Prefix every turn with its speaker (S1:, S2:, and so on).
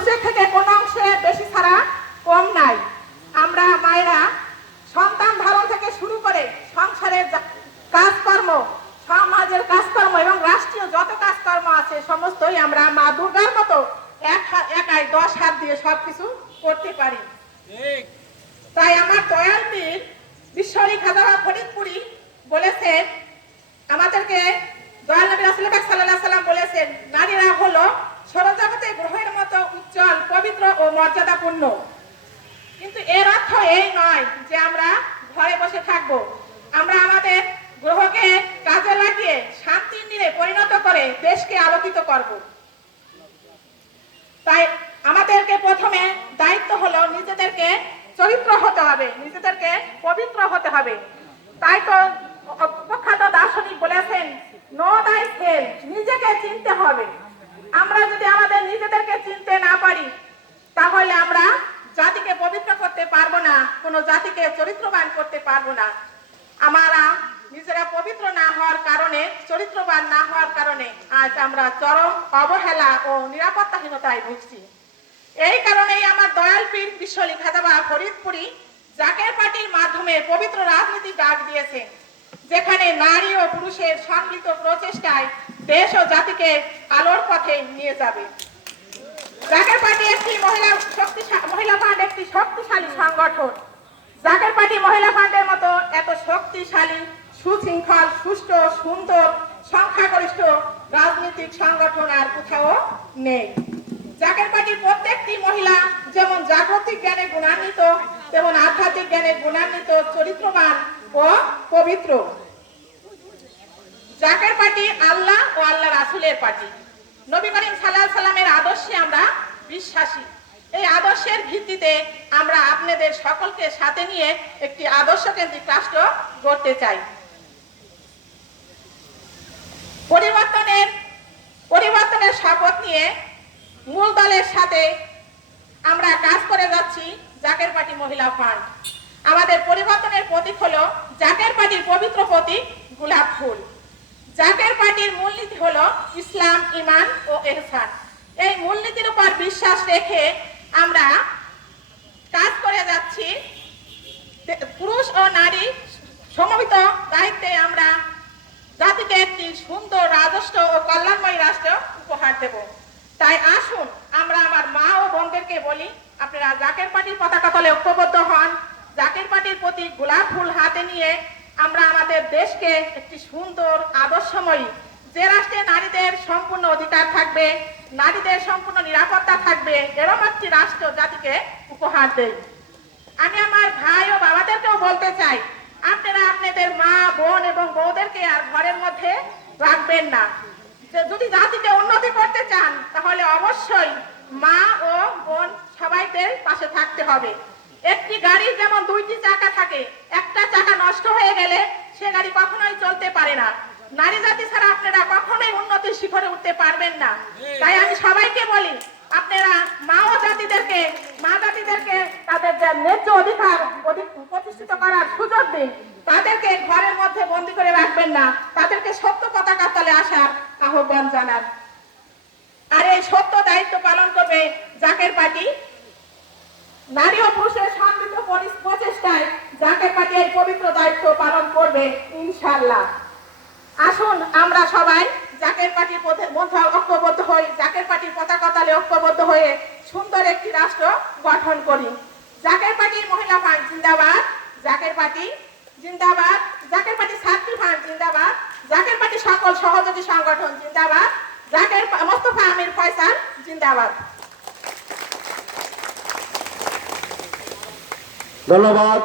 S1: পুরুষের থেকে কোনো অংশে বেশি ছাড়া কম নাই। আমরা মায়েরা সন্তান ধারণ থেকে শুরু করে সংসারের কাজকর্ম সমাজের কাজকর্ম এবং রাষ্ট্রীয় যত কাজকর্ম আছে সমস্তই আমরা মা দুর্গার মতো এক একাই দশ হাত দিয়ে সবকিছু করতে পারি। তাই আমার দয়াল পীর বিশ্বরী খাজাবা ফরিদপুরি বলেছেন আমাদেরকে পবিত্র ও মর্যাদাপূর্ণ। কিন্তু এর অর্থ এই নয় যে আমরা ঘরে বসে থাকব। আমরা আমাদের গ্রহকে কাজে লাগিয়ে শান্তির নীড়ে পরিণত করে দেশকে আলোকিত করব। তাই আমাদেরকে প্রথমে দায়িত্ব হলো নিজেদেরকে চরিত্র হতে হবে, নিজেদেরকে পবিত্র হতে হবে। তাই তো প্রখ্যাত দার্শনিক বলেছেন সেল নিজেকে চিনতে হবে। আমরা যদি আমাদের নিজেদেরকে চিনতে না পারি তাহলে আমরা জাতিকে পবিত্র করতে পারব না, কোনো জাতিকে চরিত্রবান করতে পারব না। আমরা নিজেরা পবিত্র না হওয়ার কারণে, চরিত্রবান না হওয়ার কারণে আজ আমরা চরম অবহেলা ও নিরাপত্তাহীনতায় ভুগছি। এই কারণেই আমার দয়াল পীর বিশ্বলি খাজাবা ফরিদপুরি জাকের পার্টির মাধ্যমে পবিত্র রাজনীতি ডাক দিয়েছে, যেখানে নারী ও পুরুষের সম্মিলিত প্রচেষ্টায় দেশ ও জাতিকে আলোর পথে নিয়ে যাবে জাকের পার্টি একটি মহিলা শক্তিশালী মহিলা ফান্ড একটি শক্তিশালী সংগঠন। জাকের পার্টি মহিলা ফান্ডের মতো এত শক্তিশালী, সুশৃঙ্খল, সুষ্ঠু, সুন্দর, সংখ্যাগরিষ্ঠ রাজনৈতিক সংগঠন আর কোথাও নেই। জাকের পার্টির প্রত্যেকটি মহিলা যেমন জাগতিক জ্ঞানে গুণান্বিত, তেমন আধ্যাত্মিক জ্ঞানে গুণান্বিত, চরিত্রবান ও পবিত্র। জাকের পার্টি আল্লাহ ও আল্লাহ রাসুলের পার্টি নবী করিম সাল্লাহ সাল্লামের আদর্শে আমরা বিশ্বাসী। এই আদর্শের ভিত্তিতে আমরা আপনাদের সকলকে সাথে নিয়ে একটি আদর্শ কেন্দ্রিক রাষ্ট্র গড়তে চাই। পরিবর্তনের পরিবর্তনের শপথ নিয়ে মূল দলের সাথে আমরা কাজ করে যাচ্ছি জাকের পার্টি মহিলা ফান্ড। আমাদের পরিবর্তনের প্রতীক হলো জাকের পার্টির পবিত্র প্রতীক গোলাপ ফুল। জাকের পার্টির মূলনীতি হলো ইসলাম ইমান ও এহসান। এই মূলনীতির উপর বিশ্বাস রেখে আমরা কাজ করে যাচ্ছি। পুরুষ ও নারী সমবিত দায়িত্বে আমরা জাতিকে একটি সুন্দর, রাজস্ব ও কল্যাণময় রাষ্ট্র উপহার দেব। তাই আসুন, আমরা আমার মা ও বোনদেরকে বলি, আপনারা জাকের পার্টির পতাকা তলে ঐক্যবদ্ধ হন। জাকের পার্টির প্রতি গোলাপ ফুল হাতে নিয়ে আমরা আমাদের দেশকে একটি সুন্দর, আদর্শময়ী, যে রাষ্ট্রে নারীদের সম্পূর্ণ অধিকার থাকবে নারীদের সম্পূর্ণ নিরাপত্তা থাকবে এরকম একটি রাষ্ট্র জাতিকে উপহার দেয় আমি আমার ভাই ও বাবাদেরকেও বলতে চাই, আপনারা আপনাদের মা, বোন এবং বউদেরকে আর ঘরের মধ্যে রাখবেন না। যদি জাতিকে উন্নতি করতে চান, তাহলে অবশ্যই মা ও বোন সবাইদের পাশে থাকতে হবে। একটি গাড়ির যেমন দুইটি চাকা থাকে, একটা চাকা নষ্ট হয়ে গেলে সে গাড়ি কখনোই চলতে পারে না। নারী জাতি ছাড়া আপনারা কখনোই উন্নতির শিখরে উঠতে পারবেন না। তাই আমি সবাইকে বলি, আপনারা মা ও জাতিদেরকে, মা জাতিদেরকে তাদের যে ন্যায্য অধিকার প্রতিষ্ঠিত করার সুযোগ দিন। তাদেরকে ঘরের মধ্যে বন্দি করে রাখবেন না। তাদেরকে সত্য পতাকা তলে আসার আহ্বান জানান। আর এই সত্য দায়িত্ব পালন করবে জাকের পার্টি নারী ও পুরুষের পরি- প্রচেষ্টায় জাকের পার্টি এই পবিত্র দায়িত্ব পালন করবে ইনশাল্লাহ আসুন আমরা সবাই জাকের পার্টির মধ্যে ঐক্যবদ্ধ হই, জাকের পার্টির পতাকা তলে ঐক্যবদ্ধ হয়ে সুন্দর একটি রাষ্ট্র গঠন করি। জাকের পার্টির মহিলা ফান্ড জিন্দাবাদ, জাকের পার্টি জিন্দাবাদ, জাকের পার্টি ছাত্রী ফান্ড জিন্দাবাদ, জাকের পার্টি সকল সহযোগী সংগঠন জিন্দাবাদ, জাকের মোস্তফা আমির ফয়সাল জিন্দাবাদ।
S2: ধন্যবাদ।